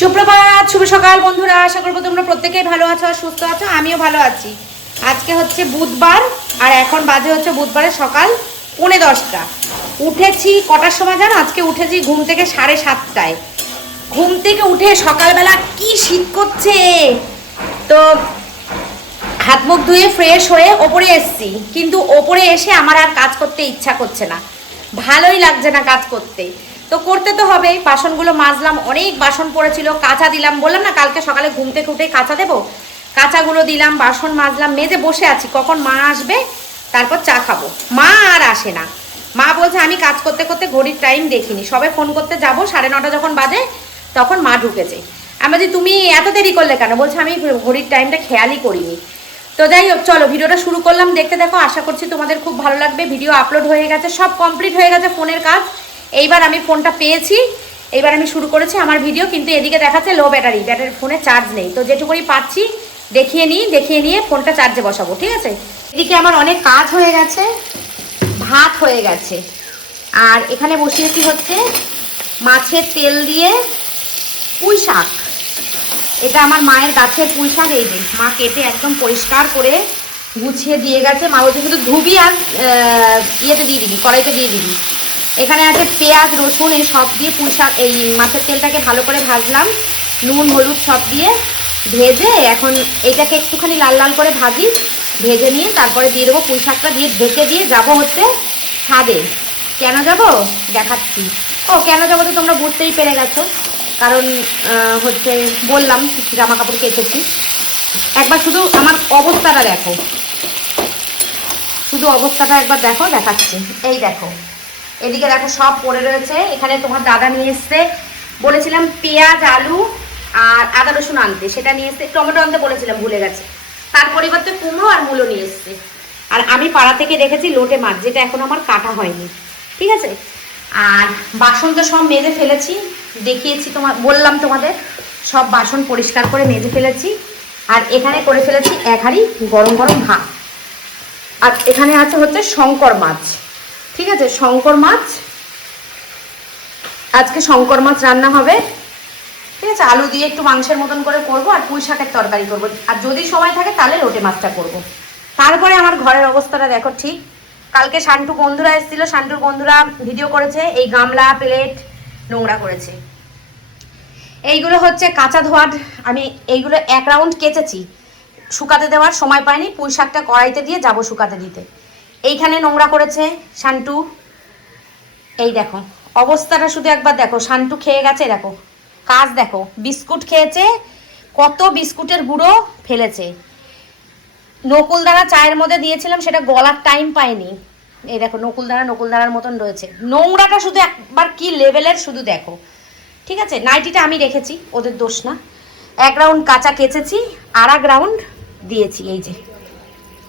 সুপ্রভাত, শুভ সকাল বন্ধুরা, আশা করব তোমরা প্রত্যেকেই ভালো আছো আর সুস্থ আছো, আমিও ভালো আছি। আজকে হচ্ছে বুধবার আর এখন বাজে হচ্ছে বুধবারের সকাল পৌনে দশটা। উঠেছি কটার সময় জানো? আজকে উঠেছি ঘুম থেকে সাড়ে সাতটায়। ঘুম থেকে উঠে সকালবেলা কি শীত করছে? তো হাত মুখ ধুয়ে ফ্রেশ হয়ে ওপরে এসছি। কিন্তু ওপরে এসে আমার আর কাজ করতে ইচ্ছা করছে না। ভালোই লাগছে না কাজ করতে। তো করতে তো হবেই। বাসনগুলো মাজলাম, অনেক বাসন পড়েছিল, কাঁচা দিলাম। বললাম না, কালকে সকালে ঘুম থেকে উঠে কাঁচা দেবো? কাঁচাগুলো দিলাম, বাসন মাজলাম, মেজে বসে আছি। কখন মা আসবে? তারপর চা খাব। মা আর আসে না। মা বলছে, আমি কাজ করতে করতে ঘড়ির টাইম দেখিনি। সবে ফোন করতে যাব, সাড়ে নটা যখন বাজে, তখন মা ঢুকেছে। আমি বলছি, তুমি এত দেরি করলে কেন? বলছে, আমি ঘড়ির টাইমটা খেয়ালই করিনি। তো যাই হোক, চলো, ভিডিওটা শুরু করলাম। দেখতে দেখো, আশা করছি তোমাদের খুব ভালো লাগবে। ভিডিও আপলোড হয়ে গেছে, সব কমপ্লিট হয়ে গেছে ফোনের কাজ। এইবার আমি ফোনটা পেয়েছি, এইবার আমি শুরু করেছি আমার ভিডিও, কিন্তু এদিকে দেখাচ্ছে লো ব্যাটারি ব্যাটারি ফোনে চার্জ নেই। তো যেটুকুনি পাচ্ছি দেখিয়ে নিই, দেখিয়ে নিয়ে ফোনটা চার্জে বসাবো, ঠিক আছে? এদিকে আমার অনেক কাজ হয়ে গেছে, ভাত হয়ে গেছে। আর এখানে বসিয়েছি হচ্ছে মাছের তেল দিয়ে পুঁই শাক। এটা আমার মায়ের গাছের পুঁই শাক, এই যে মা কেটে একদম পরিষ্কার করে গুছিয়ে দিয়ে গেছে। মা বলছে শুধু ধুবি আর ইয়েতে দিয়ে দিবি, কড়াইতে দিয়ে দিবি। এখানে আছে পেঁয়াজ, রসুন, এই সব দিয়ে পুঁই শাক, এই মাছের তেলটাকে ভালো করে ভাজলাম। নুন, হলুদ সব দিয়ে ভেজে এখন এইটাকে একটুখানি লাল লাল করে ভাজি, ভেজে নিয়ে তারপরে দিয়ে দেবো পুঁই শাকটা দিয়ে ঢেকে দিয়ে যাব হচ্ছে ছাদে। কেন যাব? দেখাচ্ছি। ও, কেন যাব তো তোমরা বুঝতেই পেরে গেছো। কারণ হচ্ছে বললাম জামা কাপড় কেচেছি। একবার শুধু আমার অবস্থাটা দেখো। শুধু অবস্থাটা একবার দেখো, দেখাচ্ছি। এই দেখো। এদিকে দেখো সব পড়ে রয়েছে। এখানে তোমার দাদা নিয়ে এসছে। বলেছিলাম পেঁয়াজ, আলু আর আদা, রসুন আনতে। সেটা নিয়ে এসছে। টমেটো আনতে বলেছিলাম, ভুলে গেছে। তার পরিবর্তে কুমড়ো আর মূলো নিয়ে এসছে। আর আমি পাড়া থেকে দেখেছি লোটে মাছ, যেটা এখন আমার কাটা হয়নি। ঠিক আছে? আর বাসন তো সব মেজে ফেলেছি। দেখিয়েছি তোমার বললাম তোমাদের। সব বাসন পরিষ্কার করে মেজে ফেলেছি। আর এখানে করে ফেলেছি এক হাঁড়ি গরম গরম ভাত। আর এখানে আছে হচ্ছে শঙ্কর মাছ। ঠিক আছে, শঙ্কর মাছ। আজকে শঙ্কর মাছ রান্না হবে। ঠিক আছে, আলু দিয়ে একটু মাংসের মতন করে করব আর পুঁই শাকের তরকারি করব। আর যদি সময় থাকে তাহলে লোটে মাছটা করব। তারপরে আমার ঘরের অবস্থাটা দেখো ঠিক। কালকে শান্টু বন্ধুরা এসেছিল, শান্টুর বন্ধুরা ভিডিও করেছে, এই গামলা, প্লেট, নোংরা করেছে। এইগুলো হচ্ছে কাঁচা ধোয়ার, আমি এইগুলো এক রাউন্ড কেচেছি। শুকাতে দেওয়ার সময় পাইনি, পুঁই শাকটা কড়াইতে দিয়ে যাব শুকাতে দিতে। এইখানে নোংরা করেছে, শান্টু। এই দেখো, অবস্থাটা শুধু একবার দেখো, শান্টু খেয়ে গেছে, দেখো। কাজ দেখো, বিস্কুট খেয়েছে, কত বিস্কুটের গুঁড়ো ফেলেছে। নকুলদানা চায়ের মধ্যে দিয়েছিলাম, সেটা গলার টাইম পাইনি এই দেখো নকুলদানা নকুলদানার মতন রয়েছে। নোংরাটা শুধু একবার কি লেভেলের শুধু দেখো। ঠিক আছে? নাইটিটা আমি রেখেছি, ওদের দোষ না। এক রাউন্ড কাঁচা কেচেছি, আর এক রাউন্ড দিয়েছি, এই যে।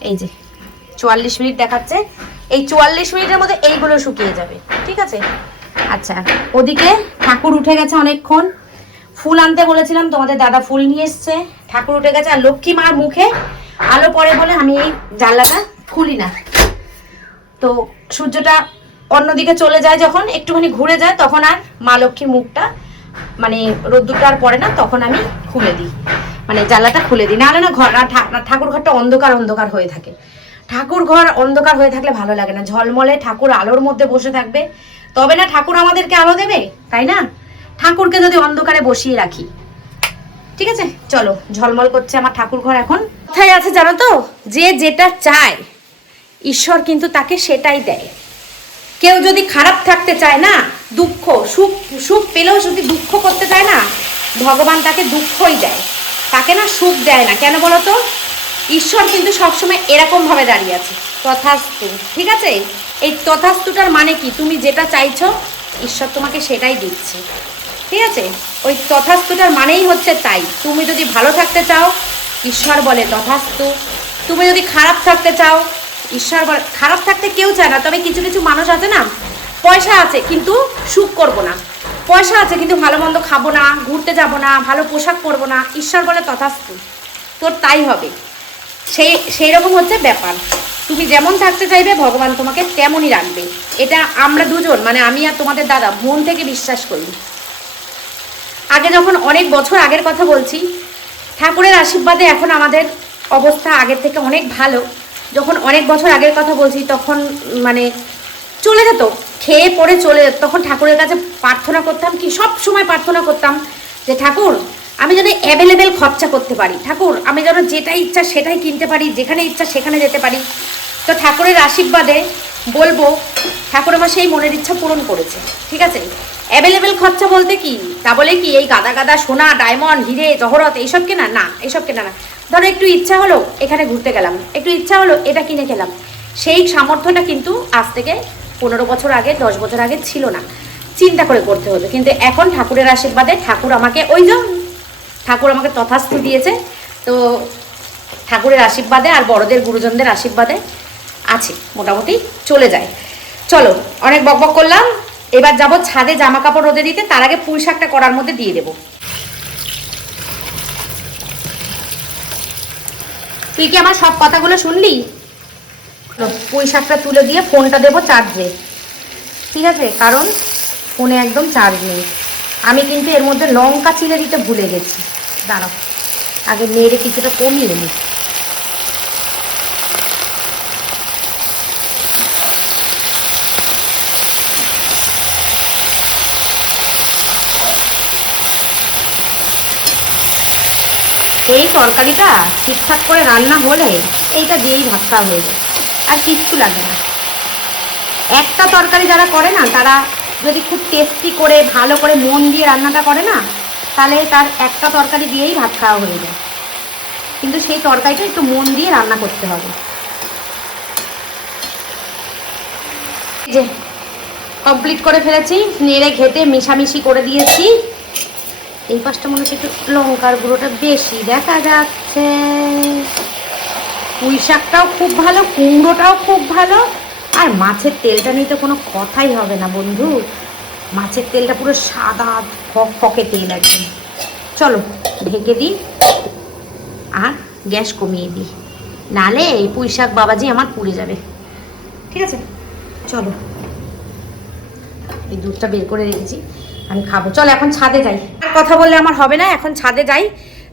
এই যে। চুয়াল্লিশ মিনিট দেখাচ্ছে। এই চুয়াল্লিশ মিনিটের মধ্যে এইগুলো শুকিয়ে যাবে, ঠিক আছে? আচ্ছা ওদিকে ঠাকুর উঠে গেছে অনেকক্ষণ। ফুল আনতে বলেছিলাম, তোমাদের দাদা ফুল নিয়ে এসছে। ঠাকুর উঠে গেছে, আর লক্ষ্মী মার মুখে আলো পড়ে বলে আমি এই জানলাটা খুলি না। তো সূর্যটা অন্যদিকে চলে যায় যখন, একটুখানি ঘুরে যায়, তখন আর মা লক্ষ্মীর মুখটা মানে রোদ্দুরটা আর পড়ে না, তখন আমি খুলে দিই। মানে জানলাটা খুলে দিই। নাহলে না ঘর ঠাকুর ঘরটা অন্ধকার অন্ধকার হয়ে থাকে। ঠাকুর ঘর অন্ধকার হয়ে থাকলে ভালো লাগে না। ঝলমলে ঠাকুর আলোর মধ্যে বসে থাকবে। তবে না, ঠাকুর আমাদেরকে আলো দেবে? তাই না? ঠাকুরকে যদি অন্ধকারে বসিয়ে রাখি। ঠিক আছে? চলো, ঝলমল করছে আমার ঠাকুর ঘর এখন। কোথায় আছে জানো তো? যে যেটা চায়, ঈশ্বর কিন্তু তাকে সেটাই দেয়। কেউ যদি খারাপ থাকতে চায় না, দুঃখ, সুখ সুখ পেলেও যদি দুঃখ করতে চায় না, ভগবান তাকে দুঃখই দেয়। তাকে না সুখ দেয় না। কেন বলো তো? ঈশ্বর কিন্তু সবসময় এরকমভাবে দাঁড়িয়ে আছে। তথাস্তু, ঠিক আছে? এই তথাস্তুটার মানে কি? তুমি যেটা চাইছো, ঈশ্বর তোমাকে সেটাই দিচ্ছে। ঠিক আছে? ওই তথাস্তুটার মানেই হচ্ছে তাই। তুমি যদি ভালো থাকতে চাও, ঈশ্বর বলে তথাস্তু। তুমি যদি খারাপ থাকতে চাও, ঈশ্বর বলে, খারাপ থাকতে কেউ চায় না, তবে কিছু কিছু মানুষ আছে না, পয়সা আছে, কিন্তু সুখ করব না। পয়সা আছে, কিন্তু ভালো মন্দ খাব না, ঘুরতে যাব না, ভালো পোশাক পরবো না, ঈশ্বর বলে তথাস্তু। তোর তাই হবে। সেই সেই রকম হচ্ছে ব্যাপার। তুমি যেমন থাকতে চাইবে, ভগবান তোমাকে তেমনই রাখবে। এটা আমরা দুজন মানে আমি আর তোমাদের দাদা, মন থেকে বিশ্বাস করি। আগে যখন অনেক বছর আগের কথা বলছি, ঠাকুরের আশীর্বাদে এখন আমাদের অবস্থা আগের থেকে অনেক ভালো। যখন অনেক বছর আগের কথা বলছি, তখন মানে চলে যেত। খেয়ে পরে চলে যেত। তখন ঠাকুরের কাছে প্রার্থনা করতাম কি সব সময় প্রার্থনা করতাম যে, ঠাকুর আমি যেন অ্যাভেলেবেল খরচা করতে পারি। ঠাকুর, আমি যেন যেটা ইচ্ছা সেটাই কিনতে পারি, যেখানে ইচ্ছা সেখানে যেতে পারি। তো ঠাকুরের আশীর্বাদে বলব, ঠাকুর আমার সেই মনের ইচ্ছা পূরণ করেছে, ঠিক আছে? অ্যাভেলেবেল খরচা বলতে কি? তা বলে কি, এই গাদা গাদা সোনা ডায়মন্ড হিরে, জহরত, এইসব কেনা? না, এইসব কেনা না। ধরো একটু ইচ্ছা হলো, এখানে ঘুরতে গেলাম। একটু ইচ্ছা হলো, এটা কিনে খেলাম। সেই সামর্থ্যটা কিন্তু আজ থেকে পনেরো বছর আগে, দশ বছর আগে ছিল না। চিন্তা করে করতে হতো। কিন্তু এখন ঠাকুরের আশীর্বাদে ঠাকুর আমাকে ওই যে ঠাকুর আমাকে তথাস্থ দিয়েছে। তো ঠাকুরের আশীর্বাদে আর বড়দের গুরুজনদের আশীর্বাদে আছে, মোটামুটি চলে যায়। চলো, অনেক বকবক করলাম। এবার যাব ছাদে জামা কাপড় রোদে দিতে, তার আগে পুঁই শাকটা করার মধ্যে দিয়ে দেবো। তুই কি আমার সব কথাগুলো শুনলি? পুঁই শাকটা তুলে দিয়ে ফোনটা দেবো চার্জে ঠিক আছে, কারণ ফোনে একদম চার্জ নেই। আমি কিন্তু এর মধ্যে লঙ্কা চিড়ে দিতে ভুলে গেছি। দাঁড়াও, আগে নেড়ে কিছুটা কমিয়ে নিই। এই তরকারিটা ঠিকঠাক করে রান্না হলে এইটা দিয়েই ভাত খাওয়া হয়ে যায়। আর কিচ্ছু লাগে না। একটা তরকারি যারা করে না, তারা যদি খুব টেস্টি করে, ভালো করে মন দিয়ে রান্নাটা করে না, তাহলে তার একটা তরকারি দিয়েই ভাত খাওয়া হয়ে যায়। কিন্তু সেই তরকারিটা একটু মন দিয়ে রান্না করতে হবে। যে কমপ্লিট করে ফেলেছি, নেড়ে ঘেটে মিশামিশি করে দিয়েছি। এই পাশটা মনে হচ্ছে একটু লঙ্কার গুঁড়োটা বেশি দেখা যাচ্ছে। পুঁই শাকটাও খুব ভালো, কুমড়োটাও খুব ভালো। আর মাছের তেলটা নিয়ে তো কোনো কথাই হবে না, বন্ধু। মাছের তেলটা পুরো সাদা, ফক, ফকে তেল একদম। চলো, ঢেকে দিই আর গ্যাস কমিয়ে দিই। নালে এই পুঁই শাক বাবাজি আমার পুড়ে যাবে। ঠিক আছে? চলো। এই দুধটা বের করে রেখেছি, আমি খাব। চলো, এখন ছাদে যাই। আর কথা বললে আমার হবে না, এখন ছাদে যাই।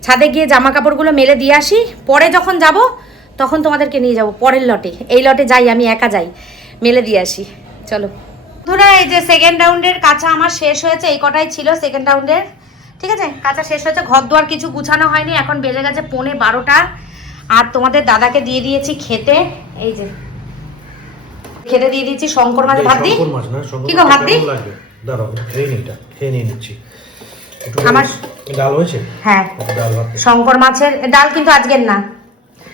ছাদে গিয়ে জামা কাপড়গুলো মেলে দিয়ে আসি। পরে যখন যাব, তখন তোমাদেরকে নিয়ে যাব, পরের লটে। এই লটে যাই, আমি একা যাই। মেলে দিয়ে আসি। চলো। ধরে এই যে সেকেন্ড রাউন্ডের কাঁচা আমার শেষ হয়েছে এই কটাই ছিল সেকেন্ড রাউন্ডের ঠিক আছে? কাঁচা শেষ হয়েছে ঘর দুয়ার কিছু গুছানো হয়নি এখন বেজে গেছে পৌনে বারোটা। আর তোমাদের দাদাকে দিয়ে দিয়েছি খেতে। এই যে। খেতে দিয়ে দিয়েছি শঙ্কর মাছ ভাত দিই শঙ্কর মাছ না শঙ্কর কি গো, ভাত দিই? কেমন লাগবে? দাঁড়াও খেয়ে নি খেয়ে নিয়ে নিচ্ছি। আমার- ডাল হয়েছে? হ্যাঁ। একটু ডাল ভাত। শঙ্কর মাছের ডাল কিন্তু আজকের না।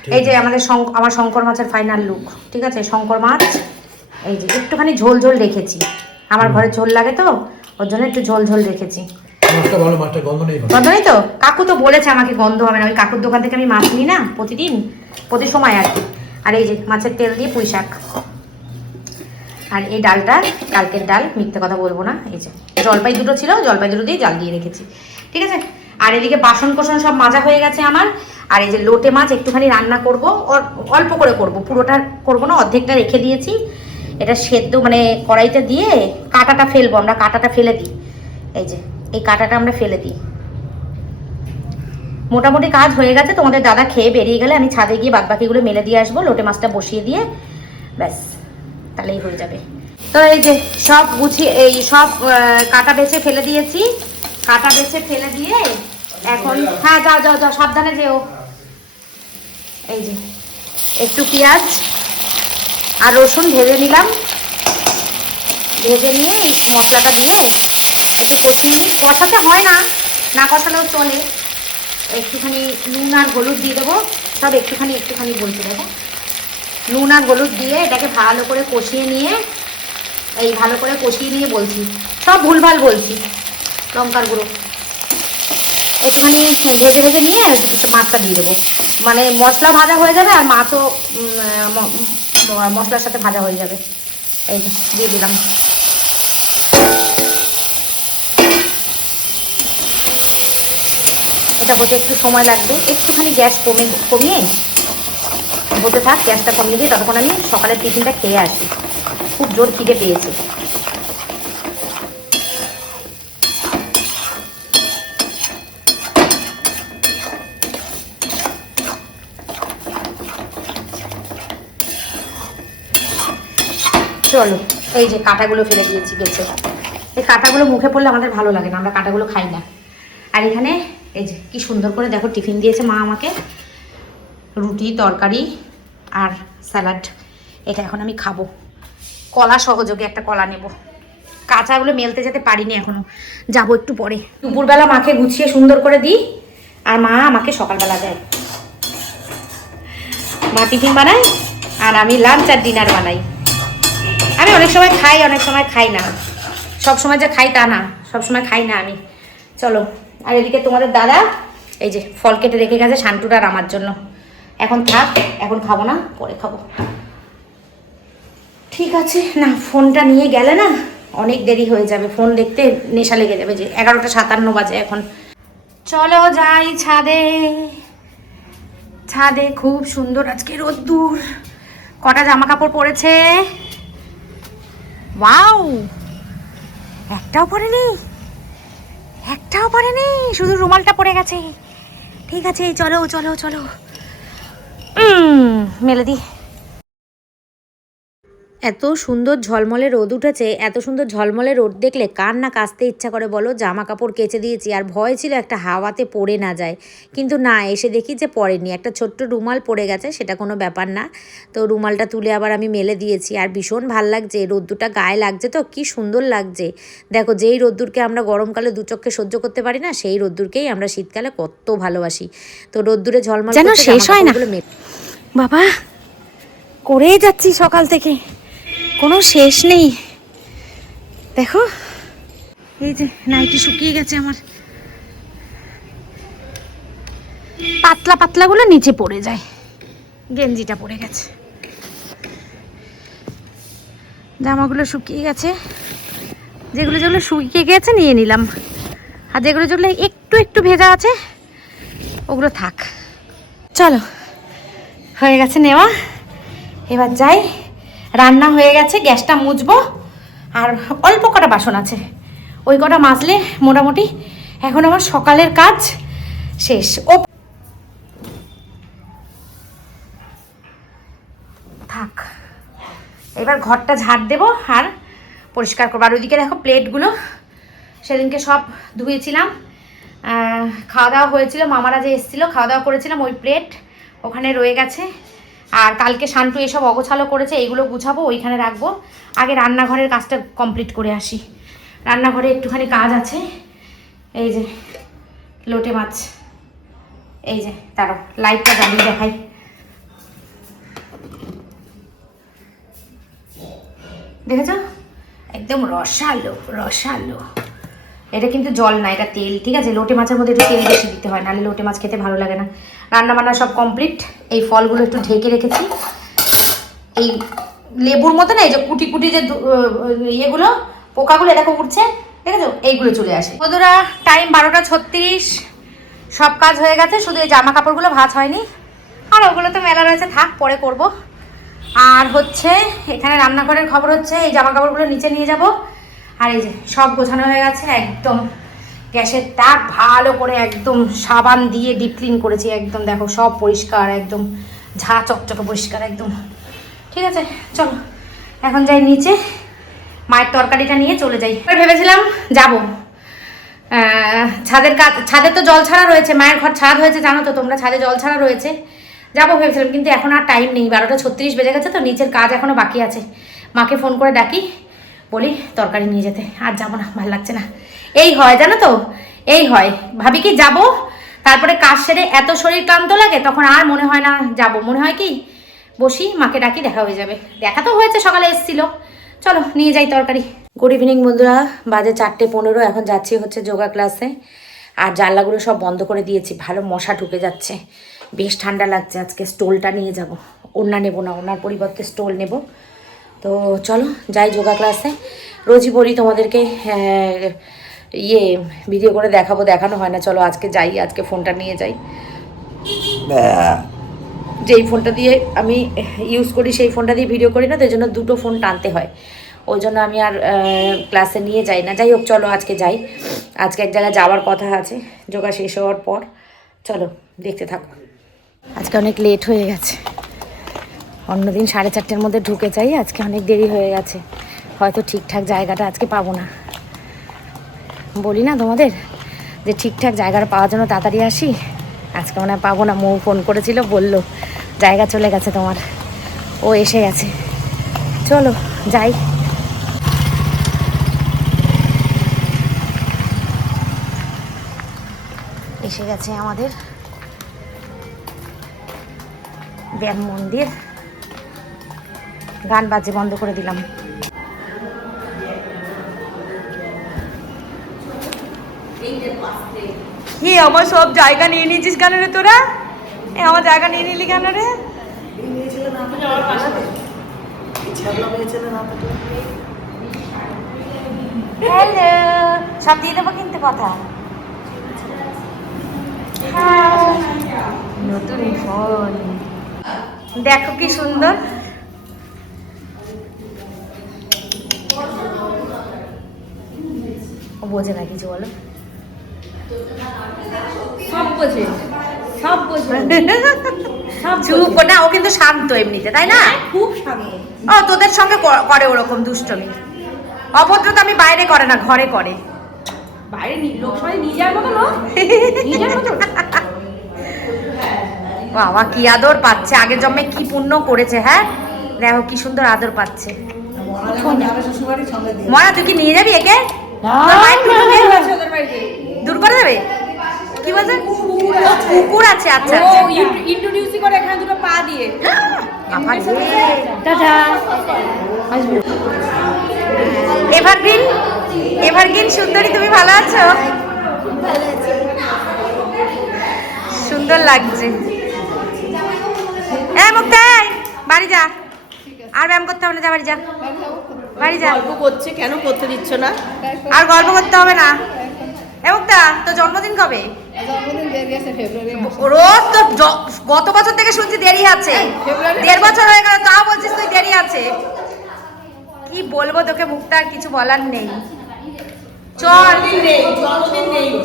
এই যে আমাদের শঙ্ক- আমার শঙ্কর মাছের ফাইনাল লুক ঠিক আছে? শঙ্কর মাছ। এই যে একটুখানি ঝোল ঝোল রেখেছি। আমার ঘরে ঝোল লাগে তো ওর জন্য একটু ঝোল ঝোল রেখেছি। মাছটা ভালো মাছটা গন্ধ নেই গন্ধ নেই তো? কাকু তো বলেছে আমাকে গন্ধ হবে না। ওই কাকুর দোকান থেকে আমি মাছ নিই না প্রতিদিন প্রতি সময় আর কি। আর এই যে মাছের তেল দিয়ে পুঁই শাক। আর এই ডালটা কালকের ডাল মিথ্যে কথা বলব না। এই যে জলপাই দুটো ছিল জলপাই দুটো দিয়ে জাল দিয়ে রেখেছি। ঠিক আছে? আর এদিকে বাসন কোসন সব মাজা হয়ে গেছে আমার। আর এই যে লোটে মাছ একটুখানি রান্না করব অল্প করে করব। পুরোটা করব না অর্ধেকটা রেখে দিয়েছি। এটা সেদ্ধ মানে কড়াইতে দিয়ে কাঁটাটা ফেলব, আমরা কাঁটাটা ফেলে দিই। এই যে, এই কাঁটাটা আমরা ফেলে দিই। মোটামুটি কাজ হয়ে গেছে, তোমাদের দাদা খেয়ে বেরিয়ে গেলে আমি ছাদে গিয়ে বাদবাকিগুলো মেলে দিয়ে আসব, লোটে মাছটা বসিয়ে দিয়ে, ব্যাস, তাহলেই হয়ে যাবে। তো এই যে, সব গুছিয়ে, এই সব কাটা বেছে ফেলে দিয়েছি। কাটা বেছে ফেলে দিয়ে এখন হ্যাঁ যাও যাও যাও, সাবধানে যেও। এই যে, একটু পেঁয়াজ আর রসুন ভেজে নিলাম। ভেজে নিয়ে মশলাটা দিয়ে একটু কষিয়ে নিই। কষাতে হয় না না কষালেও চলে। একটুখানি নুন আর হলুদ দিয়ে দেবো। সব একটুখানি একটুখানি বলতে দেবো। নুন আর হলুদ দিয়ে এটাকে ভালো করে কষিয়ে নিয়ে, এই ভালো করে কষিয়ে নিয়ে বলছি। সব ভুলভাল বলছি, লঙ্কার গুঁড়ো। একটুখানি ভেজে ভেজে নিয়ে মাছটা দিয়ে দেবো। মানে মশলা ভাজা হয়ে যাবে আর মাছও মশলার সাথে ভাজা হয়ে যাবে। এই দিয়ে দিলাম। এটা হতে একটু সময় লাগবে। একটুখানি গ্যাস কমে কমিয়ে হতে থাক, গ্যাসটা কমিয়ে দিয়ে ততক্ষণ আমি সকালের টিফিনটা খেয়ে আসি। খুব জোর খিদে পেয়েছে। চলো, এই যে কাঁটাগুলো ফেলে দিয়েছি গেছে এই কাঁটাগুলো মুখে পড়লে আমাদের ভালো লাগে না, আমরা কাঁটাগুলো খাই না। আর এখানে, এই যে, কি সুন্দর করে দেখো, টিফিন দিয়েছে মা আমাকে। রুটি, তরকারি আর স্যালাড। এটা এখন আমি খাব। কলা সহযোগে একটা কলা নেব। কাঁচাগুলো মেলতে যেতে পারিনি এখনও। যাব একটু পরে। দুপুরবেলা মাকে গুছিয়ে সুন্দর করে দিই, আর মা আমাকে সকালবেলা দেয়। মা টিফিন বানায়, আর আমি লাঞ্চ আর ডিনার বানাই। আমি অনেক সময় খাই, অনেক সময় খাই না। সব সময় যে খাই তা না, সব সময় খাই না আমি। চলো, আর এদিকে তোমাদের দাদা, এই যে ফল কেটে রেখে গেছে শান্তুটা আর আমার জন্য। এখন থাক, এখন খাব না, পরে খাব। ঠিক আছে, না, ফোনটা নিয়ে গেলে না অনেক দেরি হয়ে যাবে। ফোন দেখতে নেশা লেগে যাবে যে এগারোটা সাতান্ন বাজে এখন। চলো যাই ছাদে। ছাদে খুব সুন্দর আজকে রোদ্দুর। কটা জামা কাপড় পরেছে? ওয়াও! একটাও পরেনি একটাও পরেনি শুধু রুমালটা পড়ে গেছে। ঠিক আছে, চলো চলো চলো। মেলে দি। এত সুন্দর ঝলমলে রোদ উঠেছে এত সুন্দর ঝলমলে রোদ দেখলে কার না কাচতে ইচ্ছা করে বলো? জামা কাপড় কেচে দিয়েছি আর ভয় ছিল একটা হাওয়াতে পড়ে না যায়। কিন্তু না এসে দেখি যে পড়েনি। একটা ছোট্ট রুমাল পড়ে গেছে সেটা কোনো ব্যাপার না। তো রুমালটা তুলে আবার আমি মেলে দিয়েছি আর ভীষণ ভালো লাগছে। রোদ্দুরটা গায়ে লাগছে তো কি সুন্দর লাগছে। দেখো যেই রোদ্দুরকে আমরা গরমকালে দু চোখে সহ্য করতে পারি না সেই রোদ্দুরকেই আমরা শীতকালে কত ভালোবাসি। তো রোদ্দুরে ঝলমল শেষ হয় না। বাবা করেই যাচ্ছি সকাল থেকে। কোনো শেষ নেই। দেখো, এই যে নাইটি শুকিয়ে গেছে আমার। পাতলা পাতলাগুলো নিচে পড়ে যায়। গেঞ্জিটা পড়ে গেছে। জামাগুলো শুকিয়ে গেছে। যেগুলো যেগুলো শুকিয়ে গেছে নিয়ে নিলাম। আর যেগুলো যেগুলো একটু একটু ভেজা আছে, ওগুলো থাক। চলো, হয়ে গেছে নেওয়া। এবার যাই। রান্না হয়ে গেছে, গ্যাসটা মুছবো। আর অল্প কটা বাসন আছে। ওই কটা মাজলে মোটামুটি এখন আমার সকালের কাজ শেষ। ও থাক, এবার ঘরটা ঝাড় দেবো আর পরিষ্কার করব। আর ওইদিকে দেখো প্লেটগুলো, সেদিনকে সব ধুয়েছিলাম। খাওয়া দাওয়া হয়েছিল, মামারা যে এসেছিল, খাওয়া দাওয়া করেছিলাম ওই প্লেট, ওখানে রয়ে গেছে। আর কালকে শান্টু এসব অগোছালো করেছে এইগুলো গুছাবো, ওইখানে রাখব। আগে রান্নাঘরের কাজটা কমপ্লিট করে আসি। রান্নাঘরে একটুখানি কাজ আছে। এই যে, লোটে মাছ। এই যে তারও লাইটটা জ্বালিয়ে দেখাই। দেখেছ? একদম রসালো রসালো। এটা কিন্তু জল না, এটা তেল, ঠিক আছে? লোটে মাছের মধ্যে একটু তেল বেশি দিতে হয়, নাহলে লোটে মাছ খেতে ভালো লাগে না। রান্না বান্না সব কমপ্লিট এই ফলগুলো একটু ঢেকে রেখেছি। এই লেবুর মতো না, এই যে কুটি কুটি যে ইয়েগুলো, পোকাগুলো দেখো উঠছে, দেখেছ? এইগুলো চলে আসে। বন্ধুরা টাইম বারোটা ছত্রিশ, সব কাজ হয়ে গেছে, শুধু এই জামা কাপড়গুলো ভাজ হয়নি। আর ওগুলো তো মেলা রয়েছে, থাক, পরে করব। আর হচ্ছে, এখানে রান্নাঘরের খবর হচ্ছে, এই জামা কাপড়গুলো নিচে নিয়ে যাব। আর এই যে সব গোছানো হয়ে গেছে, একদম গ্যাসের তাক ভালো করে একদম সাবান দিয়ে ডিপ ক্লিন করেছি, একদম দেখো সব পরিষ্কার, একদম ঝা চকচকে পরিষ্কার একদম। ঠিক আছে, চলো, এখন যাই নিচে, মায়ের তরকারিটা নিয়ে চলে যাই। এবার ভেবেছিলাম যাব। ছাদের কাজ, ছাদে তো জল ছাড়া রয়েছে, মায়ের ঘর ছাদ হয়েছে, জানো তো তোমরা, ছাদে জল ছাড়া রয়েছে। যাব ভেবেছিলাম, কিন্তু এখন আর টাইম নেই, বারোটা ছত্রিশ বেজে গেছে তো, নিচের কাজ এখনও বাকি আছে। মাকে ফোন করে ডাকি, বলি তরকারি নিয়ে যেতে, আর যাব না, ভালো লাগছে না। এই হয় জানো তো? এই হয়। ভাবি কি যাব? তারপরে কাজ সেরে এত শরীর ক্লান্ত লাগে তখন আর মনে হয় না যাব। মনে হয় কি বসি মাকে ডাকি দেখা হয়ে যাবে। দেখা তো হয়েছে সকালে এসছিল। চলো নিয়ে যাই তরকারি। গুড ইভিনিং বন্ধুরা। বাজে চারটে পনেরো এখন যাচ্ছি হচ্ছে যোগা ক্লাসে। আর জানলাগুলো সব বন্ধ করে দিয়েছি ভালো মশা ঢুকে যাচ্ছে। বেশ ঠান্ডা লাগছে আজকে স্টোলটা নিয়ে যাব। ওড়না নেব না ওনার পরিবর্তে স্টোল নেব। তো চলো যাই যোগা ক্লাসে। রোজই বলি তোমাদেরকে হ্যাঁ, ইয়ে ভিডিও করে দেখাবো দেখানো হয় না। চলো আজকে যাই আজকে ফোনটা নিয়ে যাই। যেই ফোনটা দিয়ে আমি ইউজ করি সেই ফোনটা দিয়ে ভিডিও করি না তো জন্য দুটো ফোন টানতে হয়। ওই জন্য আমি আর ক্লাসে নিয়ে যাই না। যাই হোক চলো আজকে যাই। আজকে এক জায়গায় যাওয়ার কথা আছে। যোগা শেষ হওয়ার পর। চলো দেখতে থাকো। আজকে অনেক লেট হয়ে গেছে। অন্যদিন সাড়ে চারটের মধ্যে ঢুকে যাই। আজকে অনেক দেরি হয়ে গেছে। হয়তো ঠিকঠাক জায়গাটা আজকে পাবো না। বলি না তোমাদের? যে ঠিকঠাক জায়গাটা পাওয়ার জন্য তাড়াতাড়ি আসি? আজকে মনে পাবো না, মৌ ফোন করেছিল, বলল, জায়গা চলে গেছে তোমার। ও এসে গেছে। চলো, যাই। এসে গেছে আমাদের। ব্যায়াম মন্দির গান বাজে বন্ধ করে দিলাম। কি আমার সব জায়গা নিয়ে নিয়েছিস কেন রে তোরা? এ, আমার জায়গা নিয়ে নিলি কেন রে? হ্যালো, সব দিয়ে দেবো কিন্তু কথা। নতুন ফোন দেখো কি সুন্দর। বোঝে না কিছু বলো। সব বোঝে সব বোঝে চুপ না ও কিন্তু শান্ত এমনিতে তাই না? খুব শান্ত। ও তোদের সঙ্গে করে ওরকম দুষ্টমি। অভদ্রতা আমি বাইরে করে না ঘরে করে। বাইরে লোক সবাই নিজের মতো না নিজের মতো বাবা কি আদর পাচ্ছে। আগের জন্মে কি পুণ্য করেছে হ্যাঁ? দেখো কি সুন্দর আদর পাচ্ছে। মরা তুই কি নিয়ে যাবি একে? দূর করে দেবে কি বলছে কুকুর আছে আচ্ছা ও আচ্ছা। ইন্ট্রোডিউসই করে এখানে দুটো পা দিয়ে। আমার টাটা। আসব। এভারগ্রিন এভারগ্রিন সুন্দরী তুমি ভালো আছো? সুন্দর লাগছে। এ মুক্তাই বাড়ি যা। আর ব্যায়াম করতে হবে না যা বাড়ি যা। বাড়ি যা। গল্প করছে কেন করতে দিচ্ছ না? আর গল্প করতে হবে না। এ মুক্তা তোর জন্মদিন কবে? রোজ তো গত বছর থেকে শুনছি দেরি আছে। দেড় বছর হয়ে গেল তাও বলছিস তুই দেরি আছে। কি বলব তোকে মুক্তা আর কিছু বলার নেই। চল।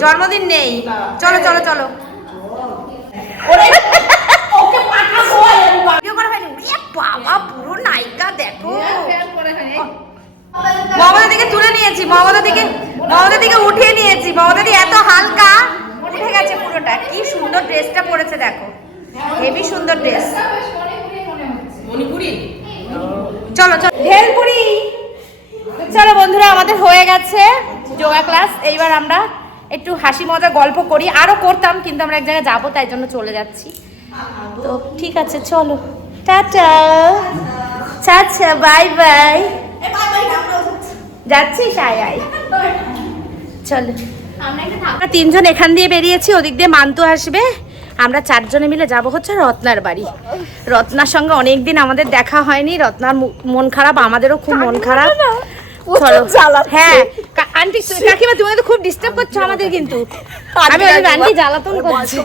জন্মদিন নেই চলো চলো চলো। বাবা। পুরো নায়িকা দেখো। মমতা দিকে তুলে নিয়েছি মমতা দিকে মমতা দিকে উঠিয়ে নিয়েছি। মমতা দি এত হালকা। উঠে গেছে পুরোটা। কি সুন্দর ড্রেসটা পরেছে দেখো। হেভি সুন্দর ড্রেস। মণিপুরি? চলো চলো। ভেলপুরি। চলো বন্ধুরা আমাদের হয়ে গেছে যোগা ক্লাস। এইবার আমরা একটু হাসি মজা গল্প করি। আরও করতাম কিন্তু আমরা এক জায়গায় যাব তাই জন্য চলে যাচ্ছি। তো ঠিক আছে চলো। টাটা। আচ্ছা বাই বাই যাচ্ছিস? আয় আয়। চলো। আমরা তিনজন এখান দিয়ে বেরিয়েছি, ওদিক দিয়ে মান্তু আসবে। আমরা চারজনে মিলে যাব হচ্ছে রত্নার বাড়ি। রত্নার সঙ্গে অনেকদিন আমাদের দেখা হয়নি। রত্নার মন খারাপ, আমাদেরও খুব মন খারাপ। চলো হ্যাঁ আন্টি কাকিমা তুমি তো খুব ডিস্টার্ব করছ আমাদের কিন্তু। আমি আন্টি জ্বালাতন করছে।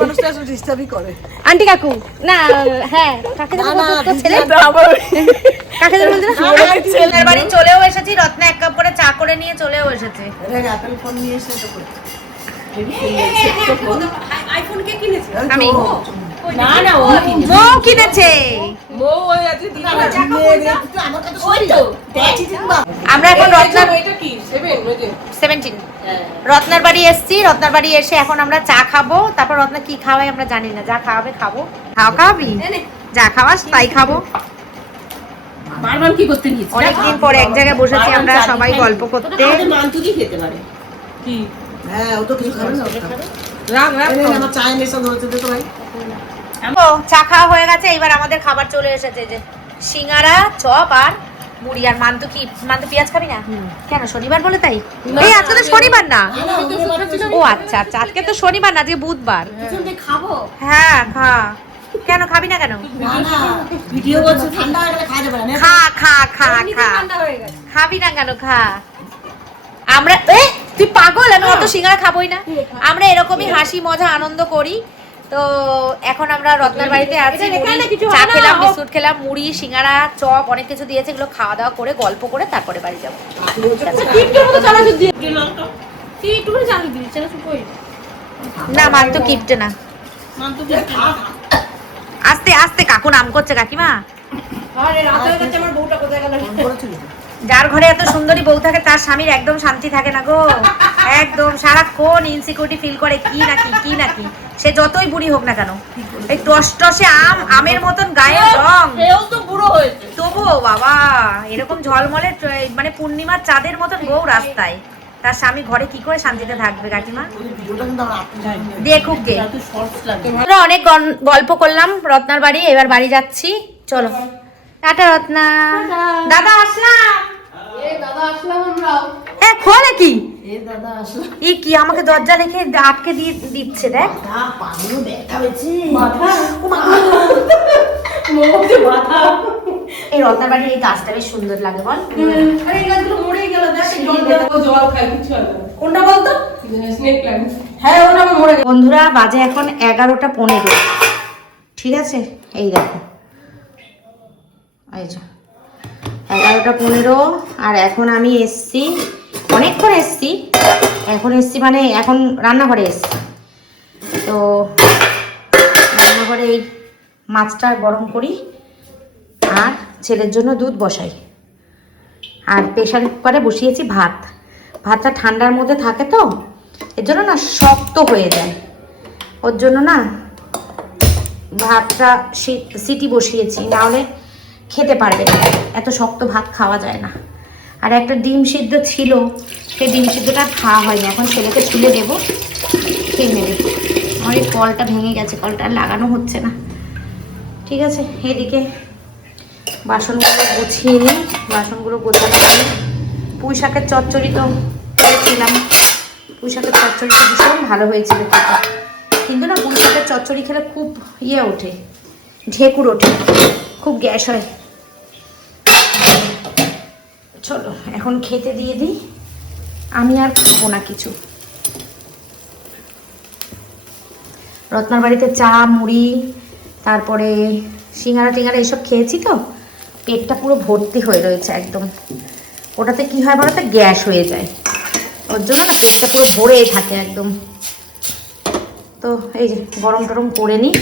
আন্টি কাকু না হ্যাঁ কাকে ছেলে। কাকে? ছেলের বাড়ি চলেও এসেছি রত্না এক কাপ করে চা করে নিয়ে চলেও এসেছে। আইফোন কে কিনেছে? আমি। না না ও মৌ কিনেছে। তো আমরা এখন রত্নার এটা কি? সেভেন ওই যে। সেভেন্টিন রত্নার বাড়ি এসছি রত্নার বাড়ি এসে এখন আমরা চা খাব। তারপর রত্না কি খাওয়াই আমরা জানি না। যা খাওয়াবে খাব। খাওয়া খাওয়াবি যা খাওয়াস তাই খাব। বারবার কি করতে নিয়েছি অনেকদিন পরে এক জায়গায় বসেছি আমরা সবাই গল্প করতে। খেতে পারে? হ্যাঁ ও তো কিছু খাবে না। রাগ রাগ আমার চায়ের নেশা ধরেছে দেখো ভাই। চা খাওয়া হয়ে গেছে এবার আমাদের খাবার চলে এসেছে যে সিঙ্গারা চপ আর মুড়ি আর মান্তু কি মান্তু পেঁয়াজ খাবি না? কেন শনিবার বলে তাই? এই আজকে তো শনিবার না? ও আচ্ছা আচ্ছা আজকে তো শনিবার না আজকে বুধবার। খাব। হ্যাঁ খা। কেন খাবি না কেন? ভিডিও হয়ে। খা খা খা খা। খাবি না কেন খা। আমরা এ তুই পাগল আমি অত সিঙ্গারা খাবোই না। আমরা এরকমই হাসি মজা আনন্দ করি। তো এখন আমরা রত্নার বাড়িতে আছি চা খেলাম বিস্কুট খেলাম মুড়ি সিঙ্গারা চপ অনেক কিছু দিয়েছে এগুলো খাওয়া দাওয়া করে গল্প করে তারপরে বাড়ি যাব। কই? না মান তো কিপটে না। আস্তে আস্তে কাকু নাম করছে কাকিমা। আরে রাত হয়ে গেছে আমার বউটা কোথায় গেল? যার ঘরে এত সুন্দরী বউ থাকে তার স্বামীর একদম শান্তি থাকে না গো। একদম সারাক্ষণ ইনসিকিউরিটি ফিল করে কি নাকি কি নাকি সে যতই বুড়ি হোক না কেন এই টস টসে আম আমের মতন গায়ের রং। সেও তো বুড়ো হয়েছে। তবুও বাবা এরকম ঝলমলে মানে পূর্ণিমার চাঁদের মতন বউ রাস্তায়। তার স্বামী ঘরে কি করে শান্তিতে থাকবে কাকিমা। দেখুক গে। আমরা অনেক গল্প করলাম রত্নার বাড়ি এবার বাড়ি যাচ্ছি। চলো। টাটা রত্না। দাদা আসলাম। এ খোলে কি? এ কি আমাকে দরজা রেখে আটকে দিয়ে দিচ্ছে দেখ। এই এই গাছটা বেশ সুন্দর লাগে বল। আরে এই গাছগুলো মরেই গেল দেখ জল দেবো জল খাই কিছু হবে না। কোনটা বলতো? হ্যাঁ মরে বন্ধুরা বাজে এখন এগারোটা পনেরো। ঠিক আছে? এই দেখো। এই যে। এগারোটা পনেরো, আর এখন আমি এসছি, অনেকক্ষণ এসছি, এখন এসছি মানে এখন রান্নাঘরে এসছি। তো রান্নাঘরে এই মাছটা গরম করি, আর ছেলের জন্য দুধ বসাই। আর প্রেশার কুকারে বসিয়েছি ভাত। ভাতটা ঠান্ডার মধ্যে থাকে তো, এর জন্য না শক্ত হয়ে যায়। ওর জন্য না ভাতটা সিটি বসিয়েছি, নাহলে খেতে পারবে এত শক্ত ভাত খাওয়া যায় না। আর একটা ডিম সিদ্ধ ছিল, সেই ডিম সিদ্ধটা খাওয়া হয়নি। এখন ছেলেকে তুলে দেবো, খেয়ে নেবে। আমার এই কলটা ভেঙে গেছে, কলটা লাগানো হচ্ছে না। ঠিক আছে, এদিকে বাসনগুলো গুছিয়ে নিই। বাসনগুলো গোছানো পুঁই শাকের চচ্চড়ি তো করেছিলাম পুঁই শাকের চচ্চড়িটা ভীষণ ভালো হয়েছিল কিন্তু না পুঁই শাকের চচ্চড়ি খেলে খুব ইয়ে ওঠে, ঢেকুর ওঠে। খুব গ্যাস হয়। চলো, এখন খেতে দিয়ে দিই। আমি আর খাব না কিছু। রত্নার বাড়িতে চা, মুড়ি, তারপরে সিঙ্গারা টিঙ্গারা এসব খেয়েছি তো? পেটটা পুরো ভর্তি হয়ে রয়েছে একদম। ওটাতে কি হয় বলতো? গ্যাস হয়ে যায়। ওর জন্য না পেটটা পুরো ভরে থাকে একদম। তো এই যে গরম টরম করে নিই।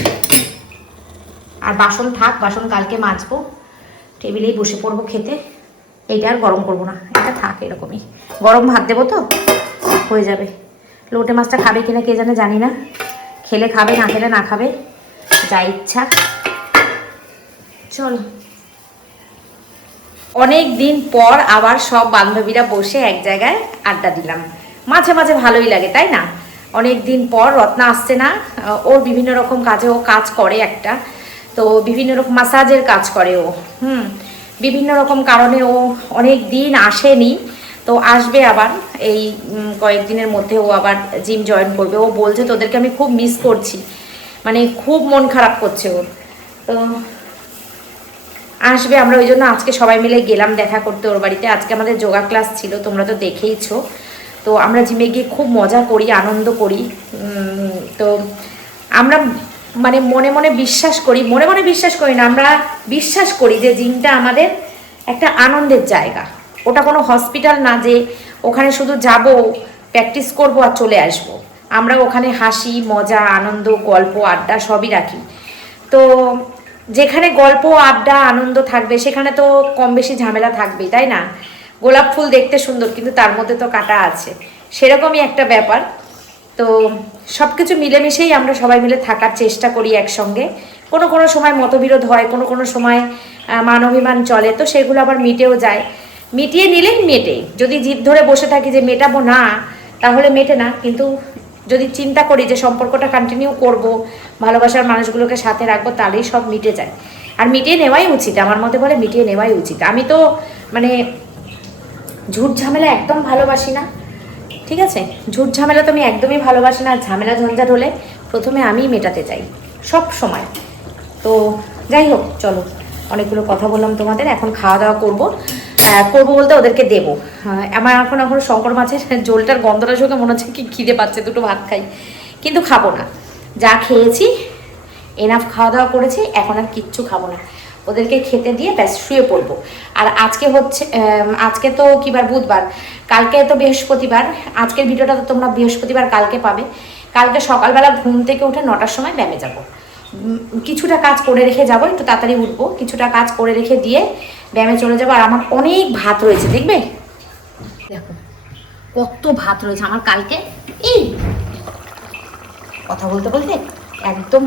আর বাসন থাক, বাসন কালকে মাজবো। টেবিলেই বসে পড়ব খেতে। এইটা আর গরম করব না, এটা থাক এরকমই। গরম ভাত দেবো তো? হয়ে যাবে। লোটে মাছটা খাবে কিনা কে জানে, জানি না। খেলে খাবে, না খেলে না খাবে। যা ইচ্ছা। চলো। অনেক দিন পর আবার সব বান্ধবীরা বসে এক জায়গায় আড্ডা দিলাম। মাঝে মাঝে ভালোই লাগে, তাই না? অনেক দিন পর রত্না আসছে না। ওর বিভিন্ন রকম কাজে ও কাজ করে একটা। তো বিভিন্ন রকম মাসাজের কাজ করে ও, হুম, বিভিন্ন রকম কারণে ও অনেক দিন আসেনি, তো আসবে আবার এই কয়েকদিনের মধ্যে ও আবার জিম জয়েন করবে। ও বলছে তোদেরকে আমি খুব মিস করছি মানে খুব মন খারাপ করছে ওর। তো আসবে আমরা ওই জন্য আজকে সবাই মিলে গেলাম দেখা করতে ওর বাড়িতে। আজকে আমাদের যোগা ক্লাস ছিল, তোমরা তো দেখেইছো। তো আমরা জিমে গিয়ে খুব মজা করি, আনন্দ করি তো আমরা মানে মনে মনে বিশ্বাস করি, মনে মনে বিশ্বাস করি না, আমরা বিশ্বাস করি যে জিমটা আমাদের একটা আনন্দের জায়গা। ওটা কোনো হসপিটাল না যে ওখানে শুধু যাব প্র্যাকটিস করব আর চলে আসব। আমরা ওখানে হাসি, মজা, আনন্দ, গল্প, আড্ডা সবই রাখি। তো যেখানে গল্প, আড্ডা, আনন্দ থাকবে, সেখানে তো কম বেশি ঝামেলা থাকবেই, তাই না? গোলাপ ফুল দেখতে সুন্দর, কিন্তু তার মধ্যে তো কাটা আছে। সেরকমই একটা ব্যাপার। তো সব কিছু মিলেমিশেই আমরা সবাই মিলে থাকার চেষ্টা করি একসঙ্গে। কোনো কোনো সময় মতবিরোধ হয় কোনো কোনো সময় আহ, মান অভিমান চলে তো সেগুলো আবার মিটেও যায়। মিটিয়ে নিলেই মেটে। যদি জিদ ধরে বসে থাকি যে মেটাবো না তাহলে মেটে না। কিন্তু যদি চিন্তা করি যে সম্পর্কটা কন্টিনিউ করব ভালোবাসার মানুষগুলোকে সাথে রাখব তাহলেই সব মিটে যায়। আর মিটিয়ে নেওয়াই উচিত। আমার মতে বলে মিটিয়ে নেওয়াই উচিত। আমি তো মানে ঝুট ঝামেলা একদম ভালোবাসি না। ঠিক আছে? ঝুট ঝামেলা তো আমি একদমই ভালোবাসি না ঝামেলা ঝঞ্ঝাট হলে প্রথমে আমিই মেটাতে চাই, সব সময়। তো যাই হোক, চলো, অনেকগুলো কথা বললাম তোমাদের, এখন খাওয়া দাওয়া করব। করব বলতে ওদেরকে দেবো। আমার এখন এখন শঙ্কর মাছের ঝোলটার গন্ধটা শুকে মনে হচ্ছে কি খিদে পাচ্ছে, দুটো ভাত খাই। কিন্তু খাব না। যা খেয়েছি এনাফ খাওয়া দাওয়া করেছি, এখন আর কিচ্ছু খাব না। ওদেরকে খেতে দিয়ে ব্যাস, শুয়ে পড়ব। আর আজকে হচ্ছে আজকে তো কিবার বুধবার। কালকে তো বৃহস্পতিবার। আজকের ভিডিওটা তো তোমরা বৃহস্পতিবার কালকে পাবে। কালকে সকালবেলা ঘুম থেকে উঠে নটার সময় ব্যায়ামে যাব। কিছুটা কাজ করে রেখে যাব, একটু তাড়াতাড়ি উঠবো। কিছুটা কাজ করে রেখে দিয়ে ব্যায়ামে চলে যাব। আর আমার অনেক ভাত রয়েছে, দেখবে? দেখো, কত ভাত রয়েছে আমার কালকে। এই, কথা বলতে বলতে একদম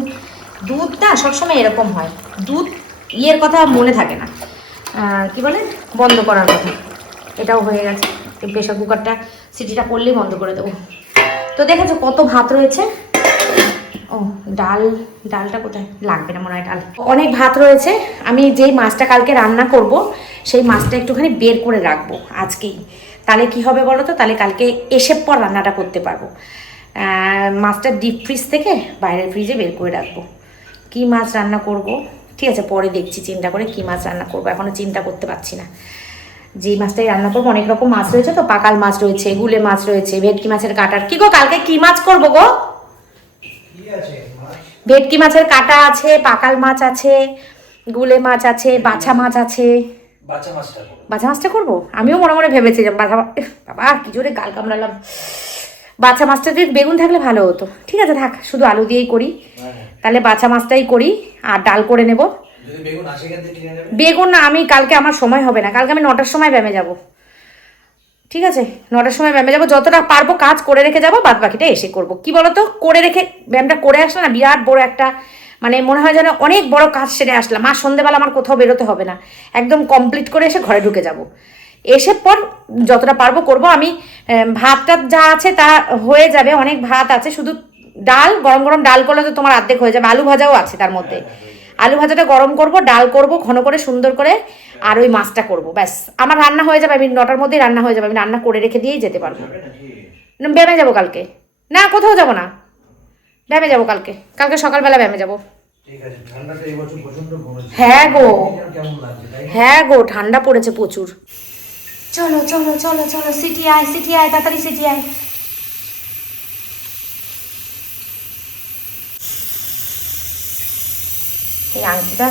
দুধটা সবসময় এরকম হয়। দুধ ইয়ের কথা মনে থাকে না। কি বলে? বন্ধ করার কথা। এটাও হয়ে গেছে। প্রেশার কুকারটা সিটিটা করলেই বন্ধ করে দেবো। তো দেখেছ কত ভাত রয়েছে? ও, ডাল, ডালটা কোথায়? লাগবে না মনে হয় ডাল। অনেক ভাত রয়েছে। আমি যেই মাছটা কালকে রান্না করব, সেই মাছটা একটুখানি বের করে রাখব আজকেই। তাহলে কি হবে বলো তো? তাহলে কালকে এসে পর রান্নাটা করতে পারব। মাছটা ডিপ ফ্রিজ থেকে বাইরের ফ্রিজে বের করে রাখব। কি মাছ রান্না করব? ঠিক আছে পরে দেখছি চিন্তা করে কি মাছ রান্না করব। এখনও চিন্তা করতে পারছি না। যেই মাছটাই রান্না করব অনেক রকম মাছ রয়েছে তো পাকাল মাছ রয়েছে গুলে মাছ রয়েছে ভেটকি মাছের কাটার। কি গো কালকে কি মাছ করব গো? ভেটকি মাছের কাটা আছে পাকাল মাছ আছে গুলে মাছ আছে বাছা মাছ আছে। বাছা মাছটা করব। আমিও মনে মনে ভেবেছিলাম বাছা বাবা কি জোরে গাল কামড়ালাম। বাছা মাছটা যদি বেগুন থাকলে ভালো হতো। ঠিক আছে থাক শুধু আলু দিয়েই করি। তাহলে বাছা মাছটাই করি আর ডাল করে নেব। বেগুন না আমি কালকে আমার সময় হবে না কালকে আমি নটার সময় ব্যায়ামে যাব। ঠিক আছে নটার সময় ব্যায়ামে যাব যতটা পারব কাজ করে রেখে যাব বাদ বাকিটা এসে করব। কি বলতো করে রেখে ব্যায়ামটা করে আসলে না বিরাট বড় একটা মানে মনে হয় যেন অনেক বড় কাজ সেরে আসলাম। আর সন্ধেবেলা আমার কোথাও বেরোতে হবে না একদম কমপ্লিট করে এসে ঘরে ঢুকে যাব। এসে পর যতটা পারব করব আমি ভাতটা যা আছে তা হয়ে যাবে অনেক ভাত আছে শুধু ডাল গরম গরম ডাল করলে তো তোমার অর্ধেক হয়ে যাবে। আলু ভাজাও আছে তার মধ্যে। আলু ভাজাটা গরম করব ডাল করব ঘন করে সুন্দর করে আর ওই মাছটা করব ব্যাস। আমার রান্না হয়ে যাবে আমি নটার মধ্যেই রান্না হয়ে যাবে আমি রান্না করে রেখে দিয়েই যেতে পারব। না, ব্যায়ামে যাব কালকে। না কোথাও যাব না। ব্যায়ামে যাব কালকে। কালকে সকালবেলা ব্যায়ামে যাব। হ্যাঁ গো। হ্যাঁ গো ঠান্ডা পড়েছে প্রচুর। চলো চলো চলো চলো সিটি আয় সিটি আয় তাড়াতাড়ি সিটি আয় এই আংটিটা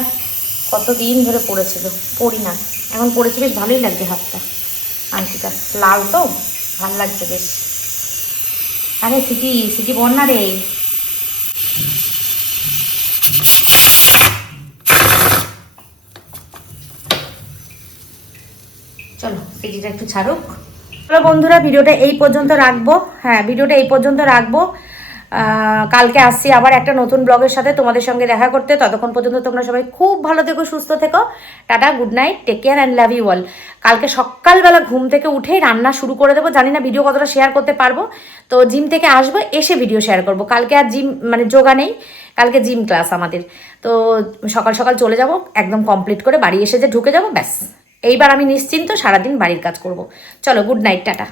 কতদিন ধরে পড়েছিল? পড়ি না। এখন পড়েছি বেশ ভালোই লাগছে হাতটা। আংটিটা লাল তো? ভালো লাগছে বেশ। আরে সিটি সিটি বল না রে। চলো, সিটিটা একটু ছাড়ুক। চলো বন্ধুরা, ভিডিওটা এই পর্যন্ত রাখব। হ্যাঁ ভিডিওটা এই পর্যন্ত রাখব। কালকে আসছি আবার একটা নতুন ব্লগের সাথে তোমাদের সঙ্গে দেখা করতে। ততক্ষণ পর্যন্ত তোমরা সবাই খুব ভালো থেকো, সুস্থ থেকো। Tata good night take care and love you all কালকে সকালবেলা ঘুম থেকে উঠেই রান্না শুরু করে দেবো। জানি না ভিডিও কতটা শেয়ার করতে পারব। তো জিম থেকে আসব, এসে ভিডিও শেয়ার করব। কালকে আর জিম মানে যোগা নেই। কালকে জিম ক্লাস আমাদের। তো সকাল সকাল চলে যাব, একদম কমপ্লিট করে বাড়ি এসে যে ঢুকে যাব, ব্যাস। এইবার আমি নিশ্চিন্ত সারাদিন বাড়ির কাজ করব। চলো গুড নাইট টাটা।